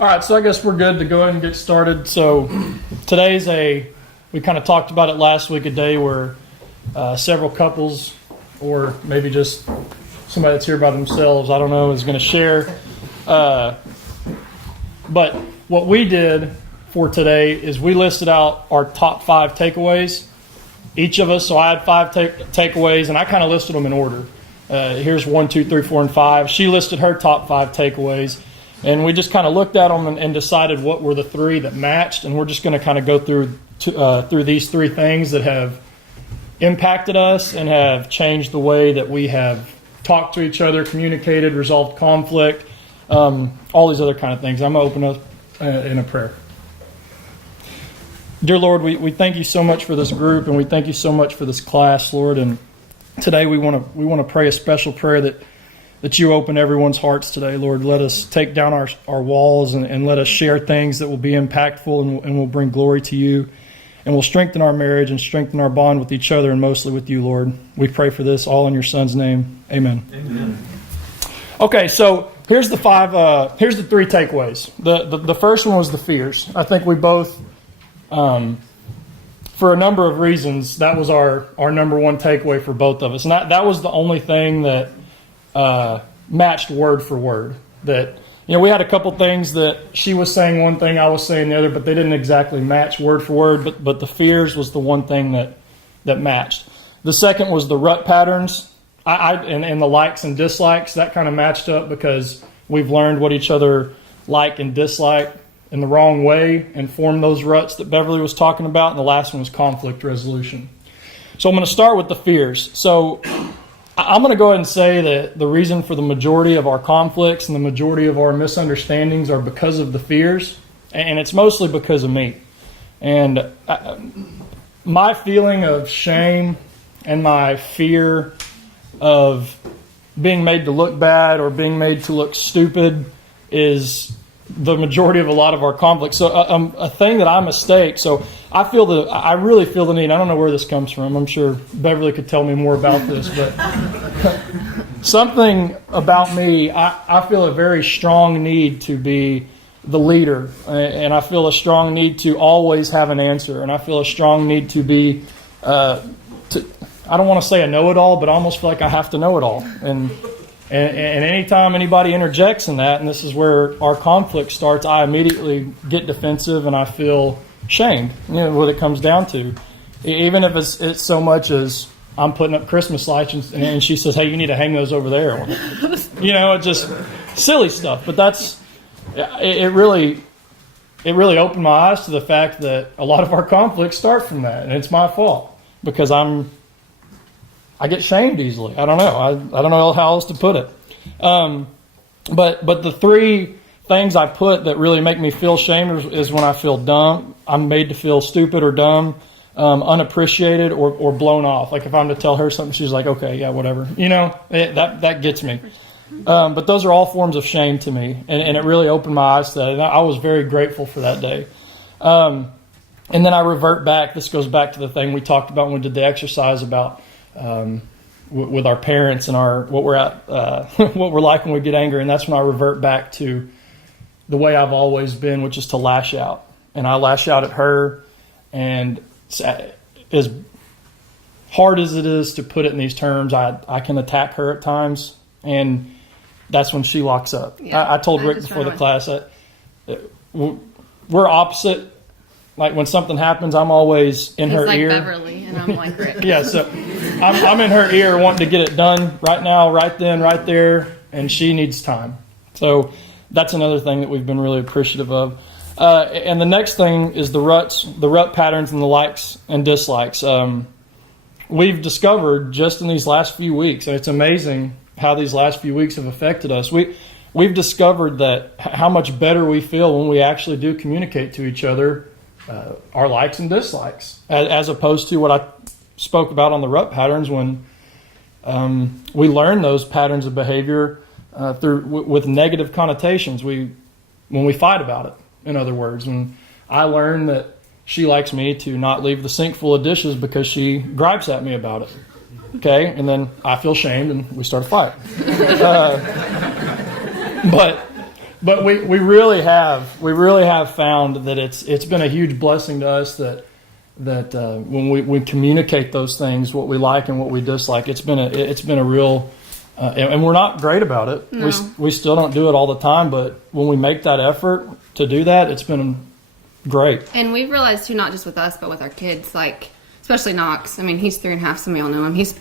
All right, so I guess we're good to go ahead and get started. So we kind of talked about it last week, a day where several couples, or maybe just somebody that's here by themselves, I don't know, is going to share. But what we did for today is we listed out our top 5 takeaways, each of us. So I had 5 takeaways, and I kind of listed them in order. Here's 1, 2, 3, 4, and 5. She listed her top 5 takeaways. And we just kind of looked at them and decided what were the 3 that matched. And we're just going to kind of go through these 3 things that have impacted us and have changed the way that we have talked to each other, communicated, resolved conflict, all these other kind of things. I'm going to open up in a prayer. Dear Lord, we thank you so much for this group, and we thank you so much for this class, Lord. And today we want to pray a special prayer that you open everyone's hearts today, Lord. Let us take down our walls and let us share things that will be impactful and will bring glory to you, and will strengthen our marriage and strengthen our bond with each other and mostly with you, Lord. We pray for this all in your Son's name. Amen. Amen. Okay, so here's the 3 takeaways. The first one was the fears. I think we both, for a number of reasons, that was our number one takeaway for both of us. And that was the only thing that matched word for word. That, we had a couple things that she was saying one thing, I was saying the other, but they didn't exactly match word for word. But the fears was the one thing that matched. The second was the rut patterns, and the likes and dislikes. That kind of matched up because we've learned what each other like and dislike in the wrong way and formed those ruts that Beverly was talking about. And the last one was conflict resolution. So I'm going to start with the fears. So I'm going to go ahead and say that the reason for the majority of our conflicts and the majority of our misunderstandings are because of the fears, and it's mostly because of me. And my feeling of shame and my fear of being made to look bad or being made to look stupid is the majority of a lot of our conflicts. So a thing that I mistake. So I really feel the need. I don't know where this comes from. I'm sure Beverly could tell me more about this, but something about me, I feel a very strong need to be the leader, and I feel a strong need to always have an answer, and I feel a strong need to be, I don't want to say a know-it-all, but I almost feel like I have to know it all. And anytime anybody interjects in that, and this is where our conflict starts, I immediately get defensive and I feel shamed. What it comes down to. Even if it's so much as I'm putting up Christmas lights and she says, "Hey, you need to hang those over there." It's just silly stuff. But it really opened my eyes to the fact that a lot of our conflicts start from that, and it's my fault because I get shamed easily. I don't know. I don't know how else to put it. But the 3 things I put that really make me feel shamed is when I feel dumb. I'm made to feel stupid or dumb, unappreciated, or blown off. Like if I'm to tell her something, she's like, "Okay, yeah, whatever." That gets me. But those are all forms of shame to me, and it really opened my eyes to that. And I was very grateful for that day. And then I revert back. This goes back to the thing we talked about when we did the exercise about with our parents and what we're like when we get angry, and that's when I revert back to the way I've always been, which is to lash out. And I lash out at her, and as hard as it is to put it in these terms, I can attack her at times, and that's when she locks up. Yeah, I told Rick before the class that we're opposite. Like when something happens, I'm always in her ear. He's like Beverly, and I'm like Rick. Yeah, so I'm in her ear wanting to get it done right now, right then, right there, and she needs time. So that's another thing that we've been really appreciative of. And the next thing is the rut patterns and the likes and dislikes. We've discovered just in these last few weeks, and it's amazing how these last few weeks have affected us. We've discovered that how much better we feel when we actually do communicate to each other our likes and dislikes, as opposed to what I spoke about on the rut patterns when we learn those patterns of behavior with negative connotations. When we fight about it, in other words, when I learned that she likes me to not leave the sink full of dishes because she gripes at me about it. Okay, and then I feel shamed and we start a fight. But But we really have found that it's been a huge blessing to us that when we communicate those things, what we like and what we dislike, it's been a real and we're not great about it. No. We still don't do it all the time, but when we make that effort to do that, it's been great. And we've realized too, not just with us, but with our kids, like especially Knox. I mean, he's 3.5. Some of y'all know him. He's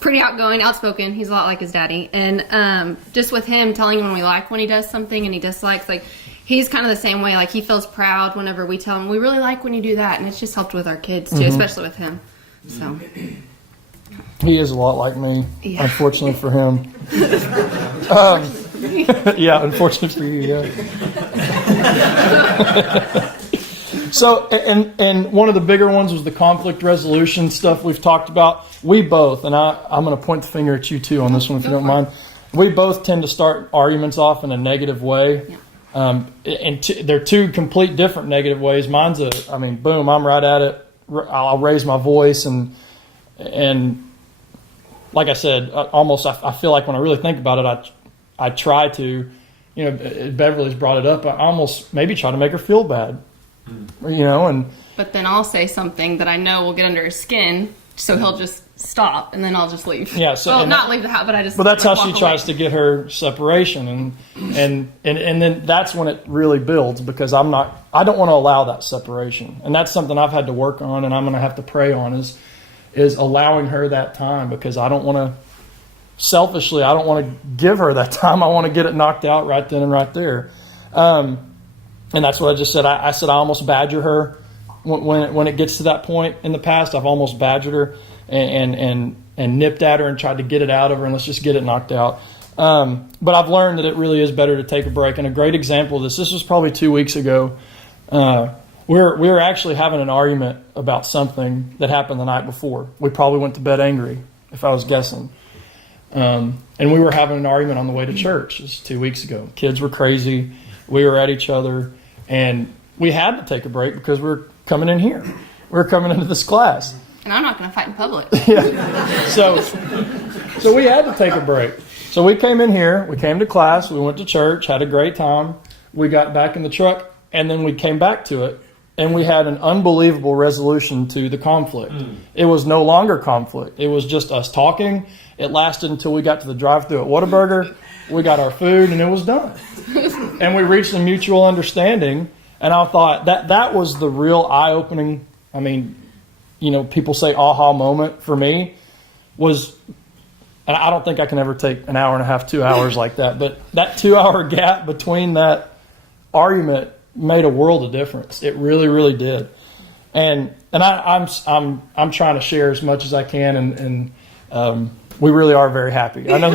pretty outgoing, outspoken. He's a lot like his daddy. And just with him telling him when we like when he does something and he dislikes, like he's kind of the same way. Like he feels proud whenever we tell him we really like when you do that, and it's just helped with our kids too, especially with him. So he is a lot like me, Yeah. unfortunately for him. Yeah, unfortunately for you. Yeah. So, and one of the bigger ones was the conflict resolution stuff we've talked about. We both, and I'm going to point the finger at you too on this one if you don't mind. We both tend to start arguments off in a negative way. Yeah. They're two complete different negative ways. Mine's boom, I'm right at it. I'll raise my voice and like I said, I feel like when I really think about it, I try to, Beverly's brought it up. I almost maybe try to make her feel bad, and. But then I'll say something that I know will get under his skin, so he'll just stop, and then I'll just leave. Yeah. So well, not leave the house, but I just. But that's like, how she walk tries away. to get her separation, and then that's when it really builds because I don't want to allow that separation, and that's something I've had to work on, and I'm going to have to pray on is allowing her that time because I don't want to. Selfishly, I don't want to give her that time. I want to get it knocked out right then and right there. And that's what I just said. I said I almost badger her when it gets to that point in the past. I've almost badgered her and nipped at her and tried to get it out of her and let's just get it knocked out. But I've learned that it really is better to take a break. And a great example of this was probably 2 weeks ago. We were actually having an argument about something that happened the night before. We probably went to bed angry, if I was guessing. And we were having an argument on the way to church. It was 2 weeks ago. Kids were crazy. We were at each other. And we had to take a break because we were coming in here. We were coming into this class. And I'm not going to fight in public. Yeah. So we had to take a break. So we came in here. We came to class. We went to church. Had a great time. We got back in the truck. And then we came back to it. And we had an unbelievable resolution to the conflict. It was no longer conflict. It was just us talking. It lasted until we got to the drive-thru at Whataburger. We got our food, and it was done. And we reached a mutual understanding. And I thought that was the real eye-opening. I mean, people say aha moment for me was, and I don't think I can ever take an hour and a half, 2 hours like that. But that 2 hour gap between that argument made a world of difference. It really, really did. And I'm trying to share as much as I can, and we really are very happy. I know.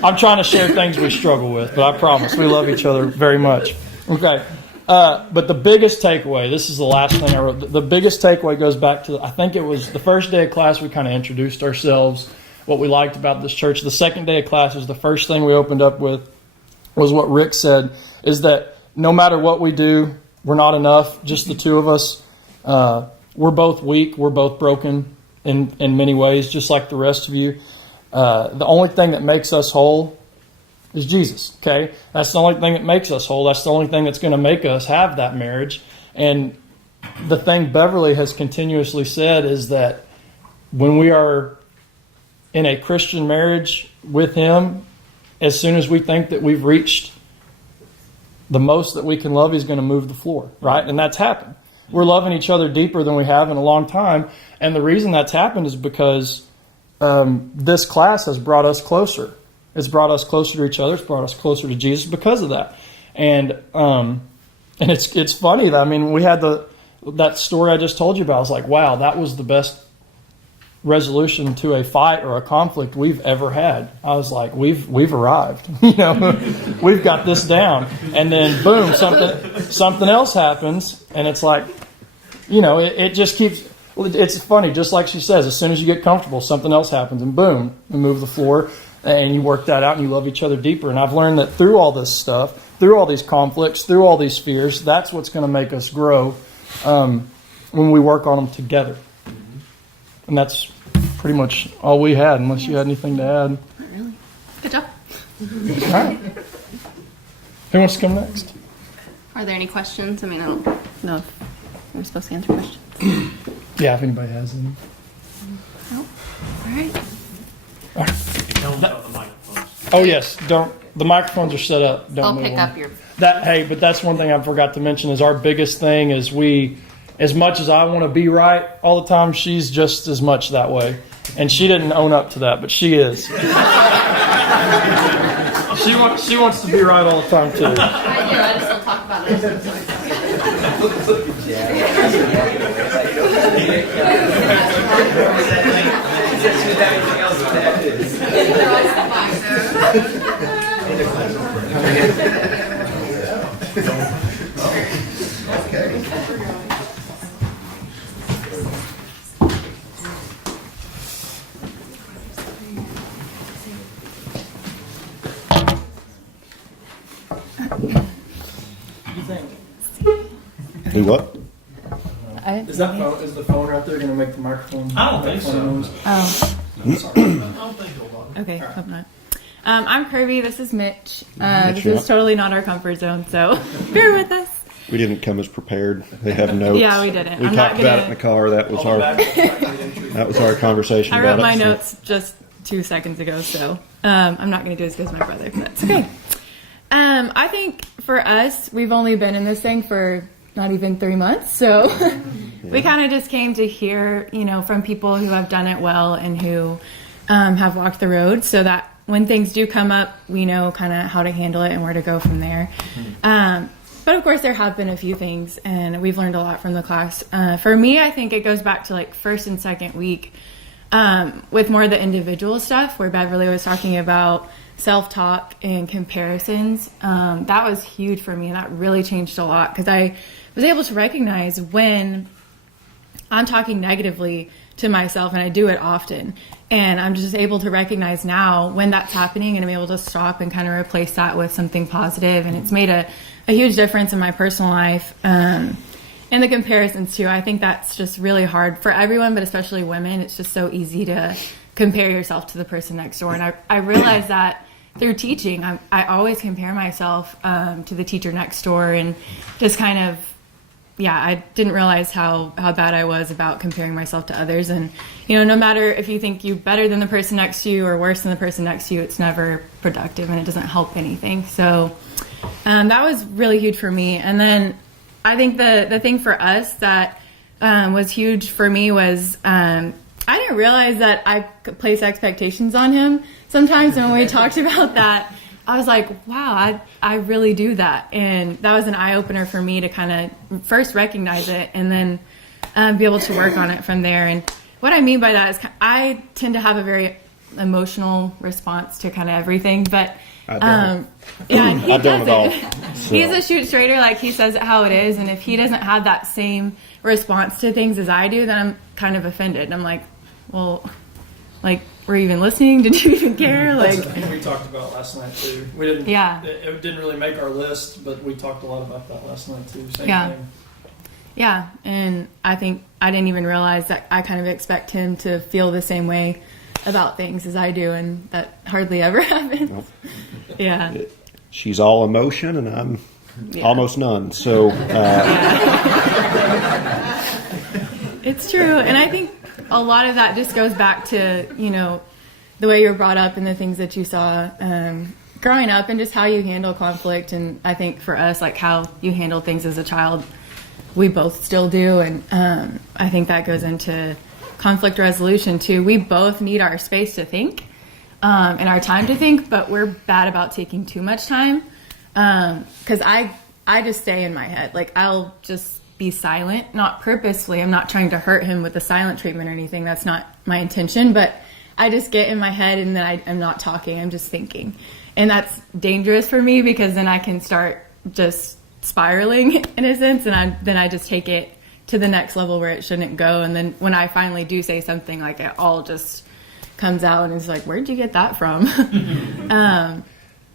I'm trying to share things we struggle with, but I promise we love each other very much. Okay. But the biggest takeaway, this is the last thing I wrote. The biggest takeaway goes back to, I think it was the first day of class, we kind of introduced ourselves, what we liked about this church. The second day of class was the first thing we opened up with was what Rick said, is that no matter what we do, we're not enough, just the two of us. We're both weak. We're both broken in many ways, just like the rest of you. The only thing that makes us whole is Jesus, okay? That's the only thing that makes us whole. That's the only thing that's going to make us have that marriage. And the thing Beverly has continuously said is that when we are in a Christian marriage with him, as soon as we think that we've reached the most that we can love, he's going to move the floor, right? And that's happened. We're loving each other deeper than we have in a long time. And the reason that's happened is because this class has brought us closer. It's brought us closer to each other. It's brought us closer to Jesus because of that. And it's funny that, we had that story I just told you about. I was like, wow, that was the best resolution to a fight or a conflict we've ever had. I was like, we've arrived. We've got this down. And then boom, something else happens, and it's like, it just keeps. It's funny, just like she says. As soon as you get comfortable, something else happens, and boom, you move the floor, and you work that out, and you love each other deeper. And I've learned that through all this stuff, through all these conflicts, through all these fears, that's what's going to make us grow when we work on them together. And that's pretty much all we had, unless you had anything to add. Not really. Good job. All right. Who wants to come next? Are there any questions? I mean, I don't know if we're supposed to answer questions. Yeah, if anybody has any. Nope. All right. Don't know the microphones. Oh yes, don't. The microphones are set up. Don't I'll move pick them. up your. But that's one thing I forgot to mention is our biggest thing is as much as I want to be right all the time, she's just as much that way. And she didn't own up to that, but she is. She wants to be right all the time too. I do. I just don't talk about it. Do what? Is the phone right there going to make the microphone? I don't think so. Oh, I don't think it'll work. okay. Hope not. I'm Kirby. This is Mitch. This yeah. is totally not our comfort zone, so bear with us. We didn't come as prepared. They have notes. Yeah, we didn't. We I'm talked not about gonna- it in the car. That was our conversation I about wrote my it. so- notes just 2 seconds ago, so I'm not going to do as good as my brother, but it's okay. I think for us, we've only been in this thing for not even 3 months, so we kind of just came to hear, from people who have done it well and who have walked the road, so that when things do come up, we know kind of how to handle it and where to go from there. But of course, there have been a few things, and we've learned a lot from the class. For me, I think it goes back to like first and second week with more of the individual stuff where Beverly was talking about self-talk and comparisons. That was huge for me, and that really changed a lot because I was able to recognize when I'm talking negatively to myself, and I do it often. And I'm just able to recognize now when that's happening, and I'm able to stop and kind of replace that with something positive. And it's made a huge difference in my personal life. And the comparisons too. I think that's just really hard for everyone, but especially women. It's just so easy to compare yourself to the person next door. And I realized that through teaching, I always compare myself to the teacher next door, and just kind of, I didn't realize how bad I was about comparing myself to others. And, no matter if you think you're better than the person next to you or worse than the person next to you, it's never productive and it doesn't help anything. So that was really huge for me. And then I think the thing for us that was huge for me was I didn't realize that I could place expectations on him sometimes. And when we talked about that, I was like, wow, I really do that. And that was an eye-opener for me to kind of first recognize it and then be able to work on it from there. And what I mean by that is I tend to have a very emotional response to kind of everything. But I don't. and he I don't at all. doesn't. So- He's a shoot straighter, like he says it how it is. And if he doesn't have that same response to things as I do, then I'm kind of offended. And I'm like, well, like, were you even listening? Did you even care? That's Like, the thing we talked about last night too. We didn't. Yeah. It didn't really make our list, but we talked a lot about that last night too. Same Yeah. thing. yeah. And I think I didn't even realize that I kind of expect him to feel the same way about things as I do, and that hardly ever happens. Nope. Yeah. She's all emotion, and I'm Yeah. almost none. So It's true. And I think a lot of that just goes back to, the way you were brought up and the things that you saw growing up and just how you handle conflict. And I think for us, like how you handle things as a child, we both still do. And I think that goes into conflict resolution too. We both need our space to think and our time to think, but we're bad about taking too much time. Because I just stay in my head. Like I'll just be silent, not purposefully. I'm not trying to hurt him with the silent treatment or anything. That's not my intention, but I just get in my head and then I'm not talking. I'm just thinking. And that's dangerous for me because then I can start just spiraling in a sense. And then I just take it to the next level where it shouldn't go. And then when I finally do say something, like it all just comes out and it's like, where'd you get that from?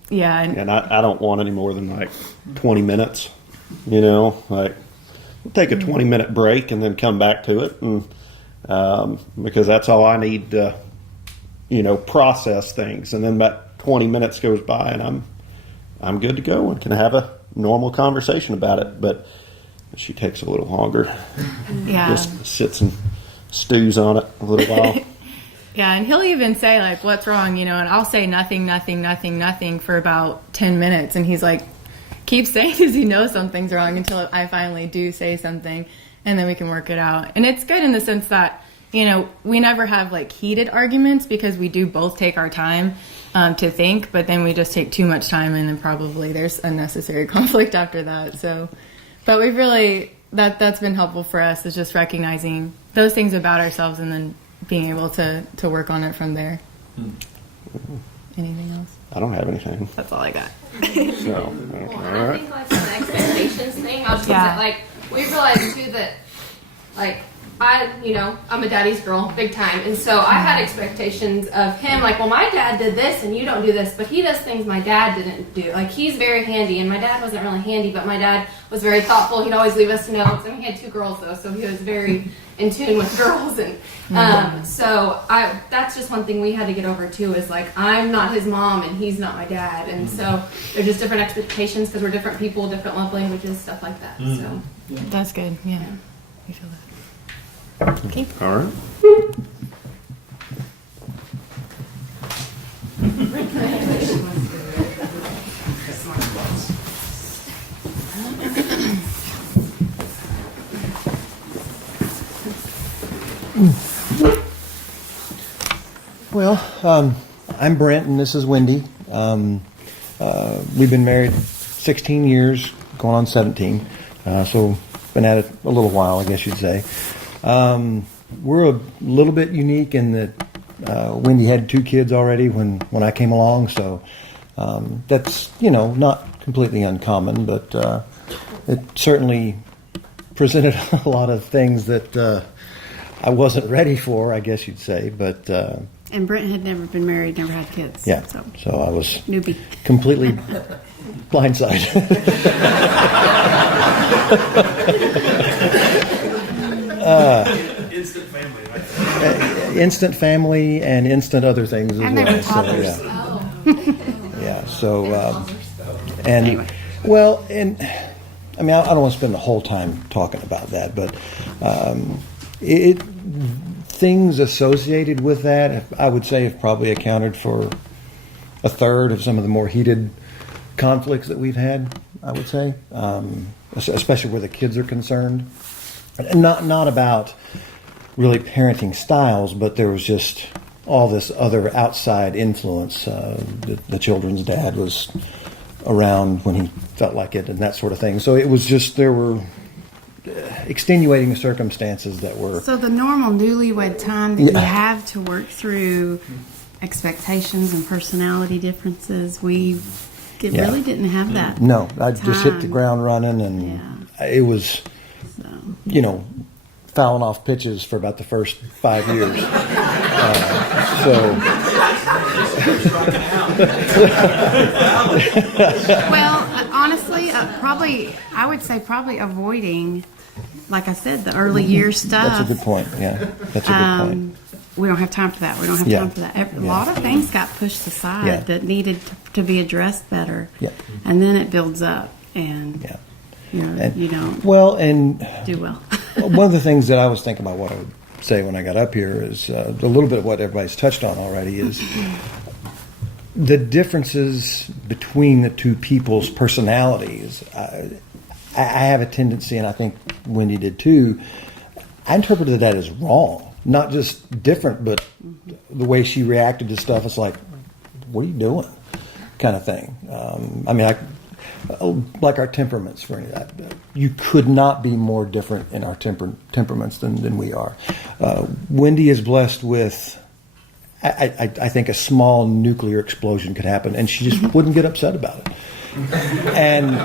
Yeah. and I don't want any more than like 20 minutes. Like we'll take a 20-minute break and then come back to it, and because that's all I need to process things. And then about 20 minutes goes by and I'm good to go and can have a normal conversation about it. But she takes a little longer. Yeah. Just sits and stews on it a little while. Yeah, and he'll even say, like, what's wrong, and I'll say nothing for about 10 minutes, and he's like, keep saying because he knows something's wrong until I finally do say something, and then we can work it out. And it's good in the sense that, we never have, like, heated arguments because we do both take our time to think, but then we just take too much time, and then probably there's unnecessary conflict after that, so... But we've really, that's been helpful for us, is just recognizing those things about ourselves and then being able to work on it from there. Anything else? I don't have anything. That's all I got. So, Well, and I think like the expectations thing, I'll just Yeah. say, like, we realized too that, like, I'm a daddy's girl, big time. And so I had expectations of him, like, well, my dad did this and you don't do this, but he does things my dad didn't do. Like, he's very handy, and my dad wasn't really handy, but my dad was very thoughtful. He'd always leave us notes. I mean, he had 2 girls, though, so he was very in tune with girls. And so that's just one thing we had to get over, too, is, like, I'm not his mom and he's not my dad. And so they're just different expectations because we're different people, different love languages, stuff like that. So. That's good, yeah. You feel that. Okay. all right. Well, I'm Brent, and this is Wendy. We've been married 16 years, going on 17, so been at it a little while, I guess you'd say. We're a little bit unique in that Wendy had 2 kids already when I came along, so that's, not completely uncommon, but it certainly presented a lot of things that I wasn't ready for, I guess you'd say, but... And Brent had never been married, never had kids. Yeah, So, so I was newbie. completely blindsided. Instant family, right? Instant family and instant other things as And well. they were toddlers. Yeah, so, and, well, and, I mean, I don't want to spend the whole time talking about that, but things associated with that, I would say, have probably accounted for a third of some of the more heated conflicts that we've had, I would say, especially where the kids are concerned. Not about really parenting styles, but there was just all this other outside influence. The children's dad was around when he felt like it and that sort of thing. So it was just, there were extenuating circumstances that were... So the normal newlywed time that you have to work through expectations and personality differences, we really didn't have that. No, I just hit the time. ground running, and it was, fouling off pitches for about the first 5 years. Well, honestly, I would say probably avoiding, like I said, the early year stuff. That's a good point. Yeah, that's a good point. We don't have time for that. We don't have Yeah. time for that. A lot of things got pushed aside Yeah. that needed to be addressed better. Yeah. And then it builds up, and Yeah. you don't Well, and do well. one of the things that I was thinking about what I would say when I got up here is a little bit of what everybody's touched on already is the differences between the two people's personalities. I have a tendency, and I think Wendy did too, I interpreted that as wrong. Not just different, but the way she reacted to stuff, it's like, what are you doing? Kind of thing. Like our temperaments, for that, you could not be more different in our temperaments than we are. Wendy is blessed with, I think, a small nuclear explosion could happen, and she just wouldn't get upset about it. And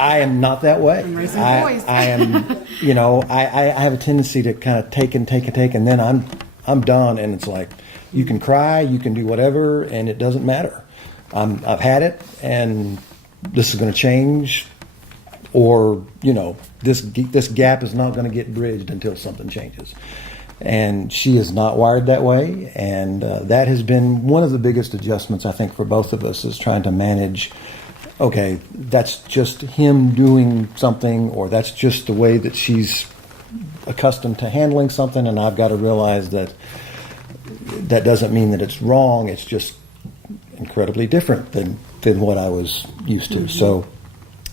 I am not that way. I'm raising boys. I am, I have a tendency to kind of take, and then I'm done, and it's like, you can cry, you can do whatever, and it doesn't matter. I've had it, and this is going to change, or this gap is not going to get bridged until something changes. And she is not wired that way, and that has been one of the biggest adjustments, I think, for both of us, is trying to manage, okay, that's just him doing something, or that's just the way that she's accustomed to handling something, and I've got to realize that that doesn't mean that it's wrong, it's just incredibly different than what I was used to. So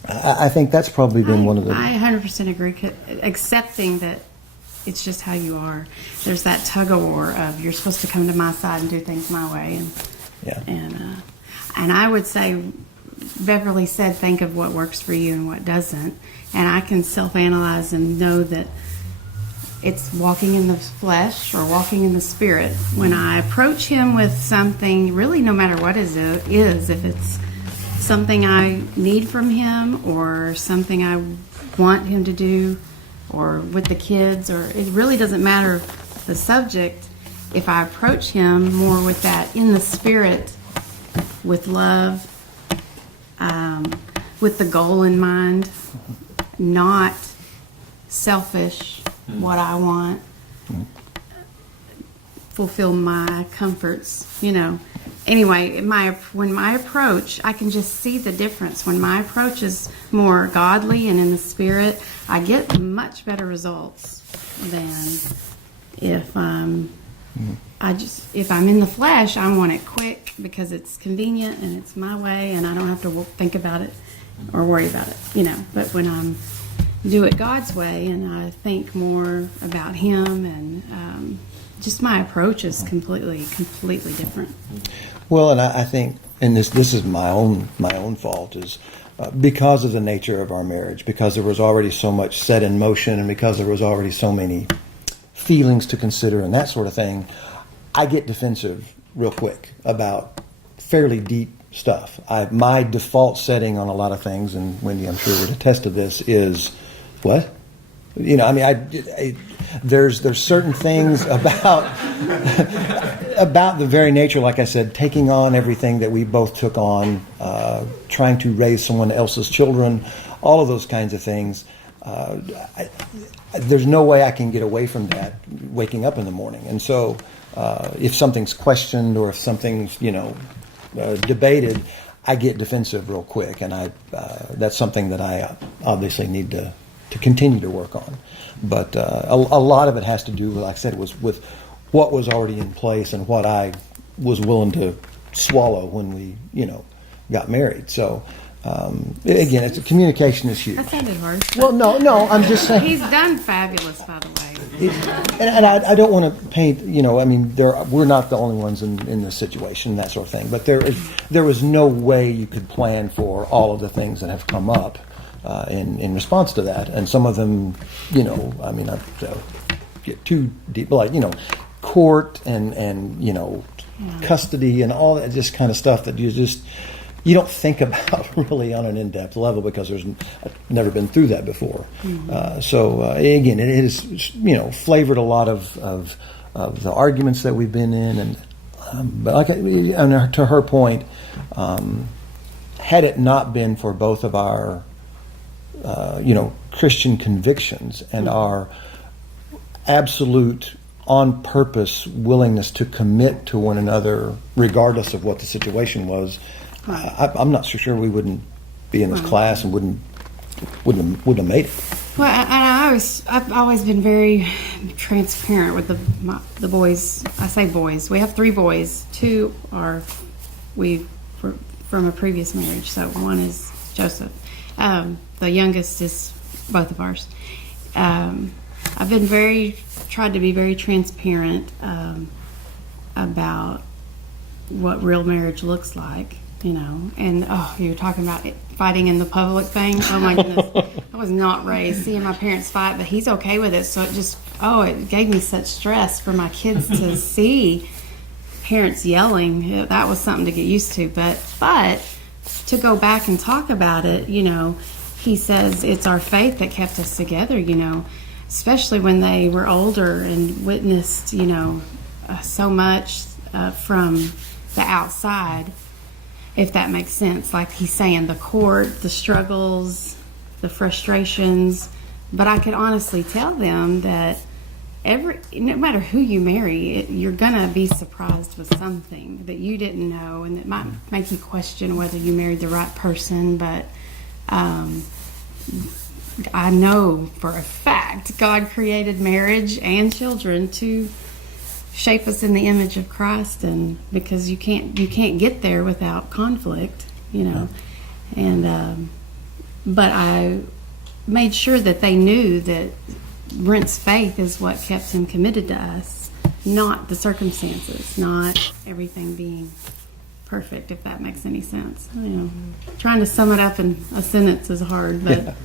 I think that's probably been one of the... I 100% agree, accepting that it's just how you are. There's that tug of war of you're supposed to come to my side and do things my way, and I would say Beverly said, think of what works for you and what doesn't, and I can self-analyze and know that it's walking in the flesh or walking in the spirit. When I approach him with something, really no matter what it is, if it's something I need from him or something I want him to do, or with the kids, or it really doesn't matter the subject. If I approach him more with that in the spirit, with love, with the goal in mind, not selfish, what I want, fulfill my comforts, Anyway, when my approach, I can just see the difference. When my approach is more godly and in the spirit, I get much better results than if if I'm in the flesh. I want it quick because it's convenient and it's my way, and I don't have to think about it or worry about it, But when I'm do it God's way, and I think more about Him, and just my approach is completely different. Well, and I think, and this is my own fault, is because of the nature of our marriage, because there was already so much set in motion, and because there was already so many feelings to consider and that sort of thing, I get defensive real quick about fairly deep stuff. My default setting on a lot of things, and Wendy, I'm sure would attest to this, is what? There's certain things about the very nature, like I said, taking on everything that we both took on, trying to raise someone else's children, all of those kinds of things. There's no way I can get away from that waking up in the morning. And so if something's questioned or if something's, debated, I get defensive real quick. And that's something that I obviously need to continue to work on. But a lot of it has to do, like I said, with what was already in place and what I was willing to swallow when we, got married. So, again, communication is huge. That sounded harsh. Well, no, I'm just saying. He's done fabulous, by the way. And I don't want to paint, we're not the only ones in this situation, that sort of thing. But there was no way you could plan for all of the things that have come up in response to that. And some of them, I get too deep, like, court and custody and all that just kind of stuff that you don't think about really on an in-depth level because I've never been through that before. So again, it has flavored a lot of the arguments that we've been in, but to her point, had it not been for both of our Christian convictions and our absolute on purpose willingness to commit to one another regardless of what the situation was, I'm not so sure we wouldn't be in this class and wouldn't have made it. Well, and I've always been very transparent with the boys. I say boys. We have 3 boys. 2 are from a previous marriage. So one is Joseph. The youngest is both of ours. I've been tried to be very transparent about what real marriage looks like, and you were talking about fighting in the public thing. Oh my goodness. I was not raised seeing my parents fight, but he's okay with it. So it gave me such stress for my kids to see parents yelling. That was something to get used to. But to go back and talk about it, he says it's our faith that kept us together, especially when they were older and witnessed, so much from the outside, if that makes sense. Like he's saying, the court, the struggles, the frustrations. But I could honestly tell them that no matter who you marry, you're gonna be surprised with something that you didn't know, and that might make you question whether you married the right person. But I know for a fact God created marriage and children to shape us in the image of Christ, and because you can't get there without conflict, And but I made sure that they knew that Brent's faith is what kept him committed to us, not the circumstances, not everything being perfect, if that makes any sense. Trying to sum it up in a sentence is hard, but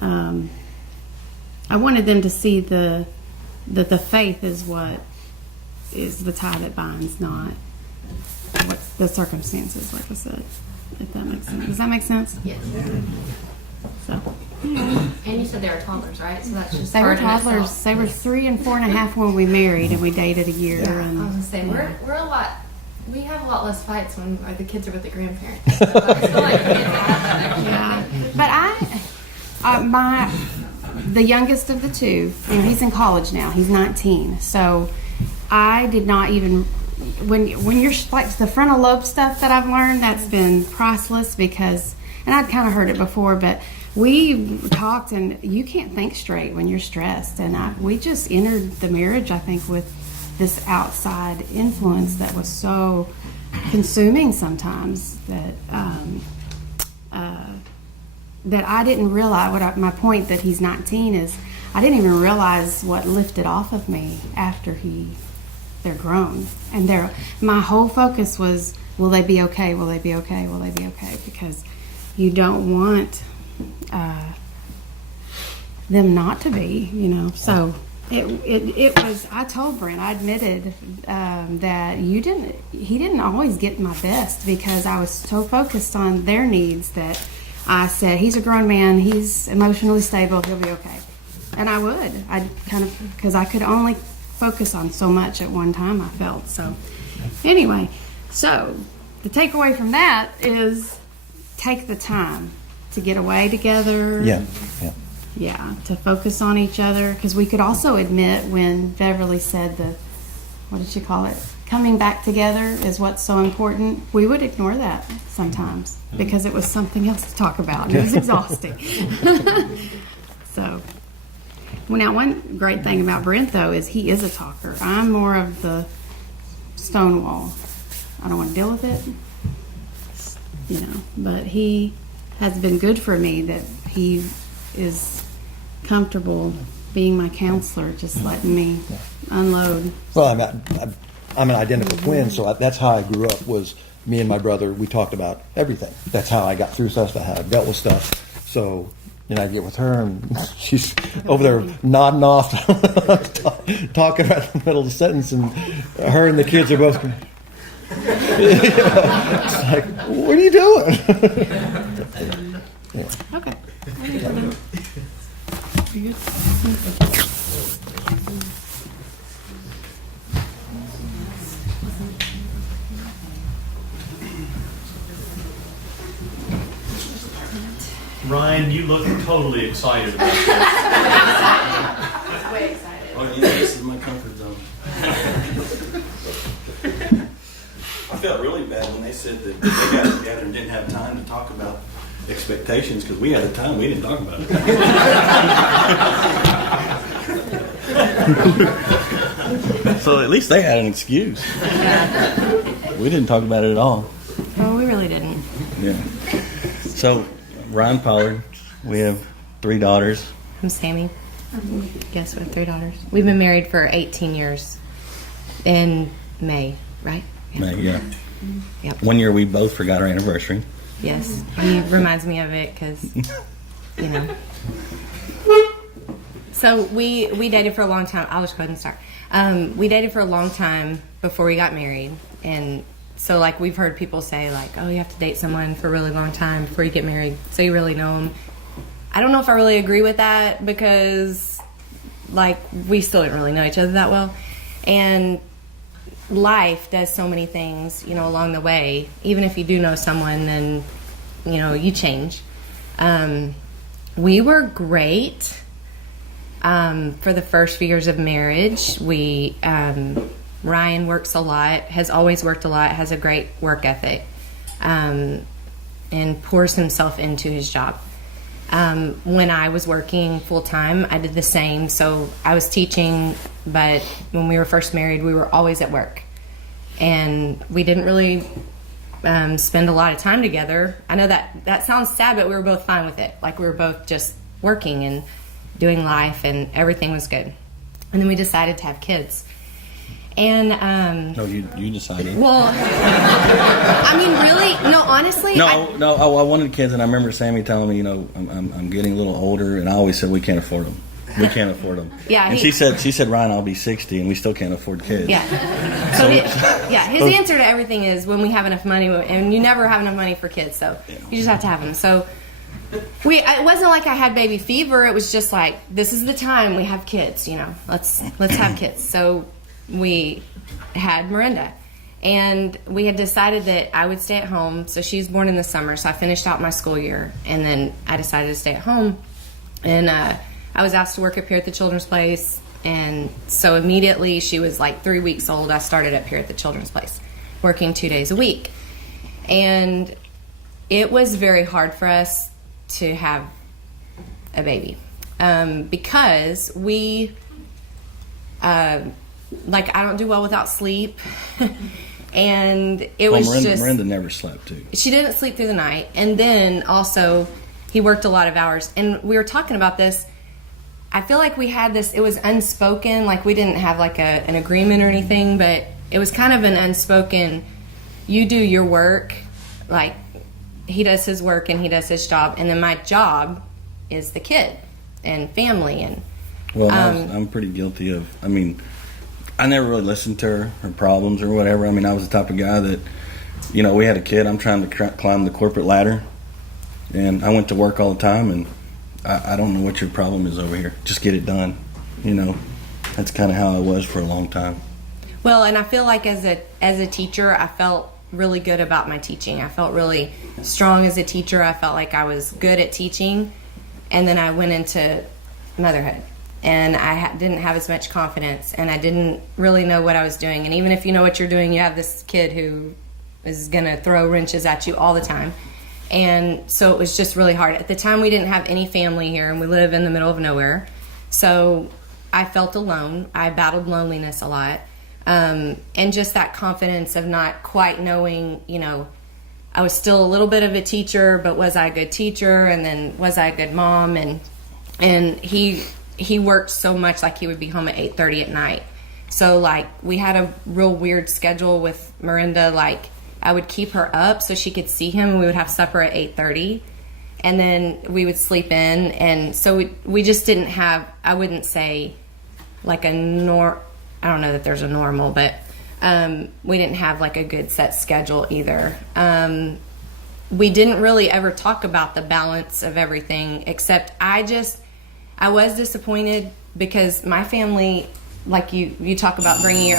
I wanted them to see that the faith is what is the tie that binds, not what the circumstances, like I said, if that makes sense. Does that make sense? Yes. So. And you said they were toddlers, right? So that's just They were hard in itself. toddlers. They were 3 and 4.5 when we married, and we dated a year. Yeah, I was And gonna say we're a lot. We have a lot less fights when the kids are with the grandparents. So I feel like we have that extra. but the youngest of the two, he's in college now. He's 19. So I did not even when you're like the frontal lobe stuff that I've learned, that's been priceless, because, and I'd kind of heard it before, but we talked, and you can't think straight when you're stressed. And we just entered the marriage, I think, with this outside influence that was so consuming sometimes that that I didn't realize. My point that he's 19 is I didn't even realize what lifted off of me after they're grown, and my whole focus was, will they be okay? Will they be okay? Will they be okay? Because you don't want them not to be, So it was. I told Brent, I admitted that he didn't always get my best, because I was so focused on their needs that I said, he's a grown man, he's emotionally stable, he'll be okay. And I'd kind of, because I could only focus on so much at one time, I felt. So anyway, so the takeaway from that is take the time to get away together. Yeah, to focus on each other, because we could also admit when Beverly said what did she call it? Coming back together is what's so important. We would ignore that sometimes because it was something else to talk about, and it was exhausting. So, now one great thing about Brent, though, is he is a talker. I'm more of the stonewall. I don't want to deal with it, but he has been good for me, that he is comfortable being my counselor, just letting me unload. Well, I'm an identical twin, so that's how I grew up. Was me and my brother, we talked about everything. That's how I got through stuff, that's how I dealt with stuff. So, I get with her, and she's over there nodding off, talking right in the middle of the sentence, and her and the kids are both it's like, what are you doing? Okay. Ryan, you look totally excited about this. Way excited. Oh, yeah, this is my comfort zone. I felt really bad when they said that they got together and didn't have time to talk about expectations, because we had the time, we didn't talk about it. So at least they had an excuse. We didn't talk about it at all. Oh, we really didn't. Yeah. So, Ryan Pollard, we have 3 daughters. I'm Sammy. Yes, we have 3 daughters. We've been married for 18 years. In May, right? May, yeah. Yep. One year we both forgot our anniversary. Yes. He reminds me of it because, So we dated for a long time. I'll just go ahead and start. We dated for a long time before we got married. And so, we've heard people say, oh, you have to date someone for a really long time before you get married, so you really know them. I don't know if I really agree with that, because, we still didn't really know each other that well. And life does so many things, along the way. Even if you do know someone, then, you change. We were great. For the first few years of marriage, Ryan works a lot, has always worked a lot, has a great work ethic, and pours himself into his job. When I was working full time, I did the same. So I was teaching, but when we were first married, we were always at work. And we didn't really spend a lot of time together. I know that sounds sad, but we were both fine with it. Like, we were both just working and doing life, and everything was good. And then we decided to have kids. And No, you decided. well, I mean, really, no, honestly, I wanted kids, and I remember Sammy telling me, I'm getting a little older, and I always said we can't afford them. We can't afford them. Yeah, and she said, Ryan, I'll be 60, and we still can't afford kids. Yeah. So his answer to everything is when we have enough money, and you never have enough money for kids, so you just have to have them. So it wasn't like I had baby fever. It was just like, this is the time we have kids. Let's have kids. So we had Miranda, and we had decided that I would stay at home. So she was born in the summer, so I finished out my school year, and then I decided to stay at home. And I was asked to work up here at the Children's Place, and so immediately she was like 3 weeks old, I started up here at the Children's Place, working 2 days a week. And it was very hard for us to have a baby because we I don't do well without sleep. And it was Miranda never slept too. She didn't sleep through the night. And then also he worked a lot of hours. And we were talking about this. I feel like we had this, it was unspoken, like we didn't have like an agreement or anything, but it was kind of an unspoken, you do your work, like he does his work and he does his job, and then my job is the kid and family. And well, I'm pretty guilty of, I never really listened to her problems or whatever. I was the type of guy that, we had a kid, I'm trying to climb the corporate ladder, and I went to work all the time, and I don't know what your problem is over here. Just get it done. That's kind of how I was for a long time. Well, and I feel like as a teacher, I felt really good about my teaching. I felt really strong as a teacher. I felt like I was good at teaching. And then I went into motherhood, and I didn't have as much confidence, and I didn't really know what I was doing. And even if you know what you're doing, you have this kid who is going to throw wrenches at you all the time. And so it was just really hard. At the time, we didn't have any family here, and we live in the middle of nowhere. So I felt alone. I battled loneliness a lot. And just that confidence of not quite knowing, I was still a little bit of a teacher, but was I a good teacher? And then was I a good mom? And he worked so much, like he would be home at 8:30 at night. So like we had a real weird schedule with Miranda. Like I would keep her up so she could see him, and we would have supper at 8:30, and then we would sleep in. And so we just didn't have, I wouldn't say like I don't know that there's a normal, but we didn't have like a good set schedule either. We didn't really ever talk about the balance of everything, except I was disappointed because my family, like you talk about bringing your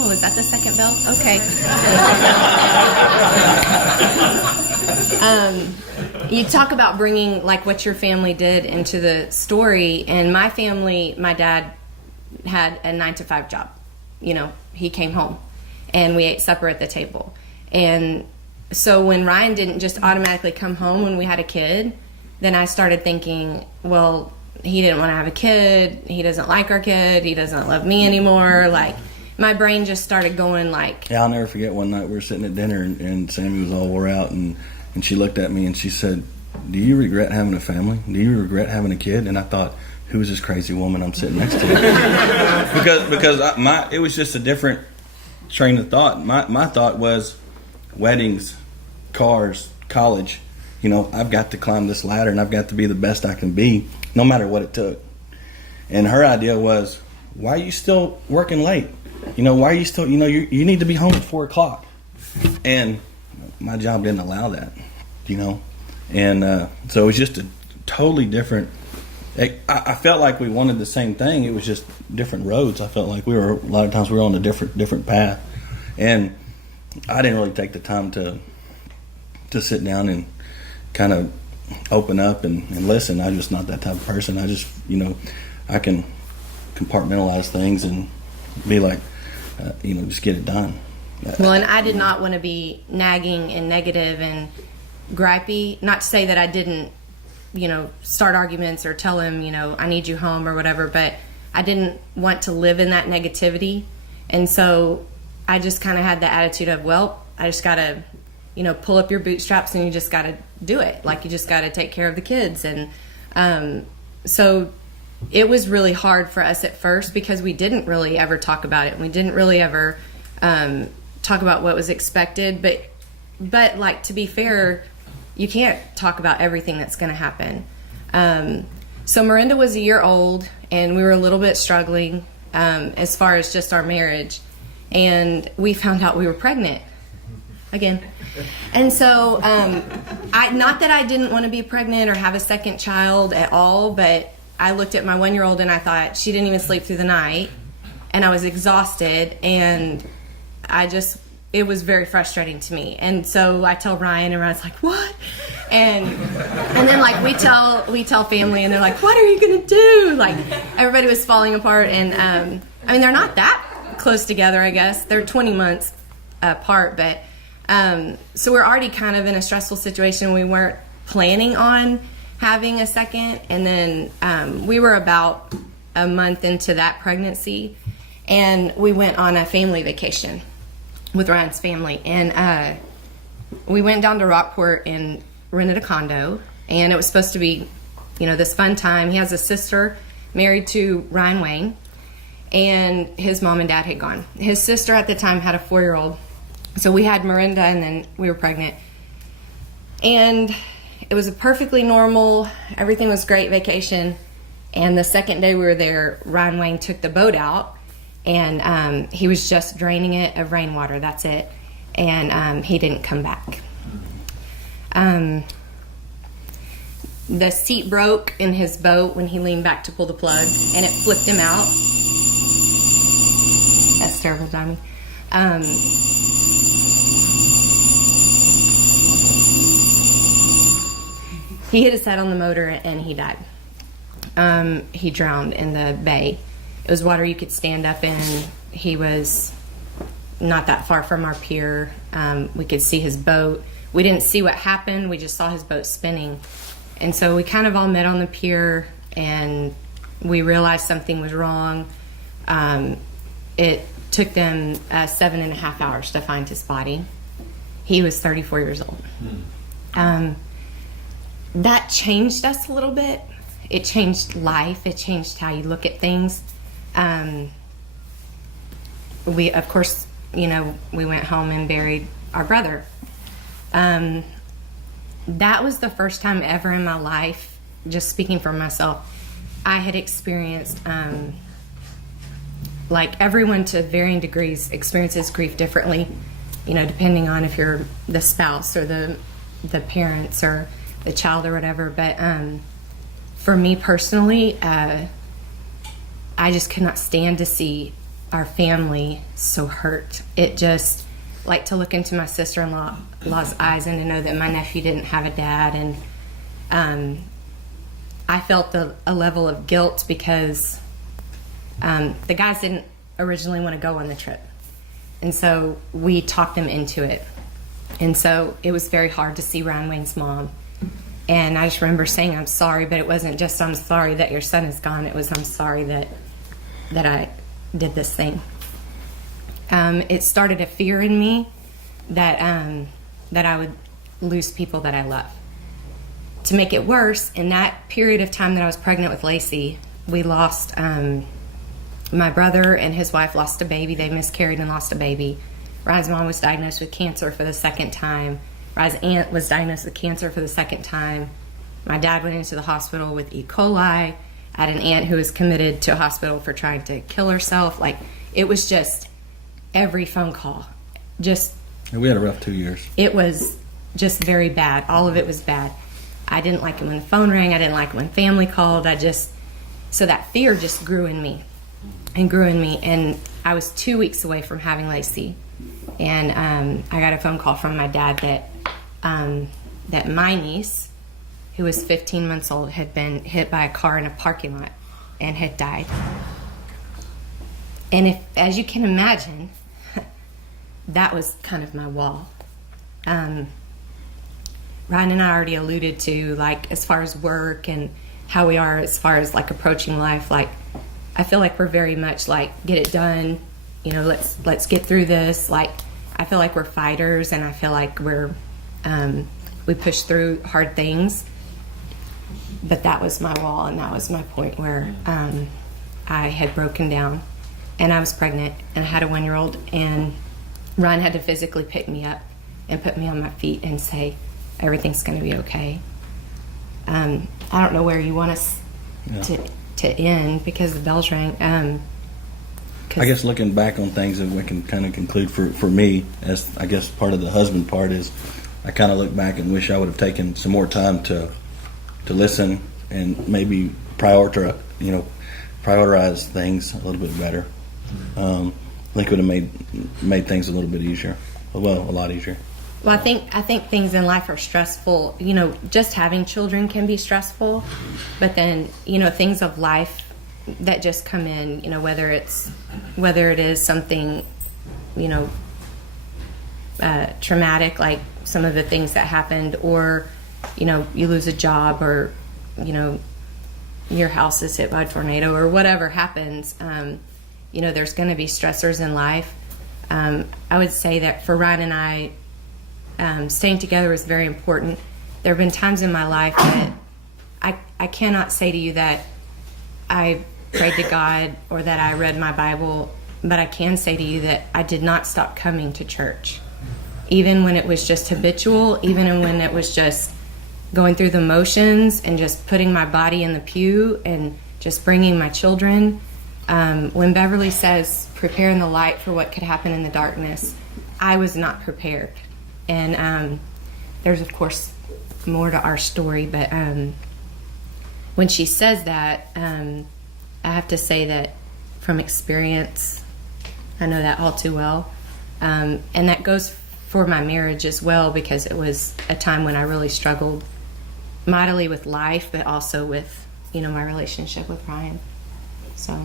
Oh, is that the second bell? Okay. You talk about bringing like what your family did into the story, and my family, my dad had a 9-to-5 job. He came home and we ate supper at the table. And so when Ryan didn't just automatically come home when we had a kid, then I started thinking, well, he didn't want to have a kid. He doesn't like our kid. He doesn't love me anymore. Like my brain just started going like. Yeah, I'll never forget one night we were sitting at dinner, and Sammy was all wore out, and she looked at me and she said, "Do you regret having a family? Do you regret having a kid?" And I thought, who's this crazy woman I'm sitting next to? because it was just a different train of thought. My thought was weddings, cars, college. I've got to climb this ladder, and I've got to be the best I can be, no matter what it took. And her idea was, why are you still working late? Why are you still, you need to be home at 4:00. And my job didn't allow that, And so it was just a totally different. I felt like we wanted the same thing. It was just different roads. I felt like a lot of times we were on a different path. And I didn't really take the time to sit down and kind of open up and listen. I'm just not that type of person. I just, I can compartmentalize things and be like, just get it done. Well, and I did not want to be nagging and negative and gripey. Not to say that I didn't, start arguments or tell him, I need you home or whatever, but I didn't want to live in that negativity. And so I just kind of had the attitude of, well, I just got to, pull up your bootstraps and you just got to do it. Like, you just got to take care of the kids. And so it was really hard for us at first because we didn't really ever talk about it. We didn't really ever talk about what was expected. But like, to be fair, you can't talk about everything that's going to happen. So Miranda was a year old, and we were a little bit struggling as far as just our marriage. And we found out we were pregnant again. And so not that I didn't want to be pregnant or have a second child at all, but I looked at my 1-year-old and I thought, she didn't even sleep through the night, and I was exhausted, and it was very frustrating to me. And so I tell Ryan, and Ryan's like, what? And then like we tell family, and they're like, what are you gonna do? Like, everybody was falling apart. And they're not that close together, I guess. They're 20 months apart, but so we're already kind of in a stressful situation. We weren't planning on having a second, and then we were about a month into that pregnancy, and we went on a family vacation with Ryan's family, and we went down to Rockport and rented a condo, and it was supposed to be, this fun time. He has a sister married to Ryan Wayne, and his mom and dad had gone. His sister at the time had a 4-year-old, so we had Miranda, and then we were pregnant, and it was a perfectly normal, everything was great vacation. And the second day we were there, Ryan Wayne took the boat out, and he was just draining it of rainwater. That's it. And he didn't come back. The seat broke in his boat when he leaned back to pull the plug, and it flipped him out. That's terrible, Johnny. He hit his head on the motor and he died. He drowned in the bay. It was water you could stand up in. He was not that far from our pier. We could see his boat. We didn't see what happened. We just saw his boat spinning. And so we kind of all met on the pier, and we realized something was wrong. It took them 7.5 hours to find his body. He was 34 years old. That changed us a little bit. It changed life. It changed how you look at things. We, of course, we went home and buried our brother. That was the first time ever in my life, just speaking for myself, I had experienced, like everyone to varying degrees experiences grief differently, depending on if you're the spouse or the parents or the child or whatever. But for me personally, I just could not stand to see our family so hurt. It just, like, to look into my sister-in-law's eyes and to know that my nephew didn't have a dad. And I felt a level of guilt because the guys didn't originally want to go on the trip. And so we talked them into it. And so it was very hard to see Ryan Wayne's mom. And I just remember saying, I'm sorry, but it wasn't just, I'm sorry that your son is gone. It was, I'm sorry that I did this thing. It started a fear in me that I would lose people that I love. To make it worse, in that period of time that I was pregnant with Lacey, we lost, my brother and his wife lost a baby. They miscarried and lost a baby. Ryan's mom was diagnosed with cancer for the second time. Ryan's aunt was diagnosed with cancer for the second time. My dad went into the hospital with E. coli. I had an aunt who was committed to a hospital for trying to kill herself. Like, it was just every phone call. Just, we had a rough 2 years. It was just very bad. All of it was bad. I didn't like it when the phone rang. I didn't like it when family called. So that fear just grew in me and grew in me. And I was 2 weeks away from having Lacey. And I got a phone call from my dad that my niece, who was 15 months old, had been hit by a car in a parking lot. and had died. And if, as you can imagine, that was kind of my wall. Ryan and I already alluded to, like, as far as work and how we are as far as like approaching life. Like, I feel like we're very much like, get it done, you know, let's get through this. Like, I feel like we're fighters, and I feel like we push through hard things. But that was my wall, and that was my point where I had broken down, and I was pregnant, and I had a 1-year-old, and Ryan had to physically pick me up and put me on my feet and say, everything's going to be okay. I don't know where you want us to end, because the bells rang. I guess looking back on things, and we can kind of conclude for me, as I guess part of the husband part is, I kind of look back and wish I would have taken some more time to listen and maybe prioritize things a little bit better. I think it would have made things a little bit easier. Well, a lot easier. Well, I think things in life are stressful. You know, just having children can be stressful, but then, you know, things of life that just come in, you know, whether it is something, you know, traumatic, like some of the things that happened, or, you know, you lose a job, or, you know, your house is hit by a tornado, or whatever happens. You know, there's going to be stressors in life. I would say that for Ryan and I, staying together is very important. There have been times in my life that I cannot say to you that I prayed to God or that I read my Bible, but I can say to you that I did not stop coming to church. Even when it was just habitual, even when it was just going through the motions and just putting my body in the pew and just bringing my children. When Beverly says, preparing the light for what could happen in the darkness, I was not prepared. And there's, of course, more to our story, but when she says that, I have to say that from experience, I know that all too well. And that goes for my marriage as well, because it was a time when I really struggled mightily with life, but also with, you know, my relationship with Ryan. So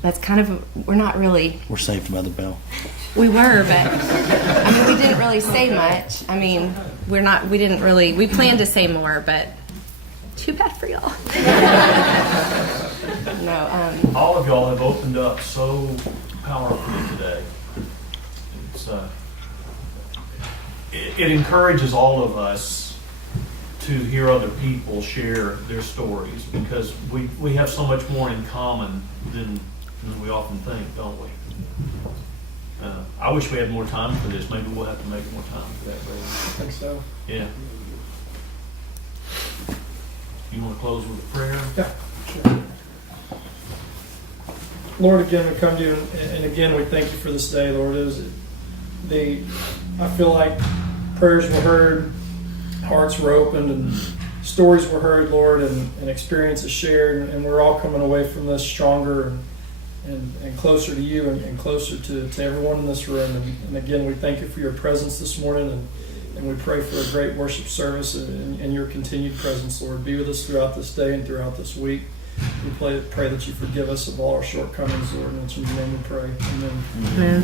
that's kind of, we're saved by the bell. We were, but I mean, we didn't really say much. I mean, we planned to say more, but too bad for y'all. No. All of y'all have opened up so powerfully today. It encourages all of us to hear other people share their stories, because we have so much more in common than we often think, don't we? I wish we had more time for this. Maybe we'll have to make more time for that. I think so. Yeah. You want to close with a prayer? Yeah, sure. Lord, again, we come to you, and again, we thank you for this day, Lord. I feel like prayers were heard, hearts were opened, and stories were heard, Lord, and experiences shared, and we're all coming away from this stronger and closer to you and closer to everyone in this room. And again, we thank you for your presence this morning, and we pray for a great worship service and your continued presence, Lord. Be with us throughout this day and throughout this week. We pray that you forgive us of all our shortcomings, Lord, and it's in your name we pray. Amen. Amen.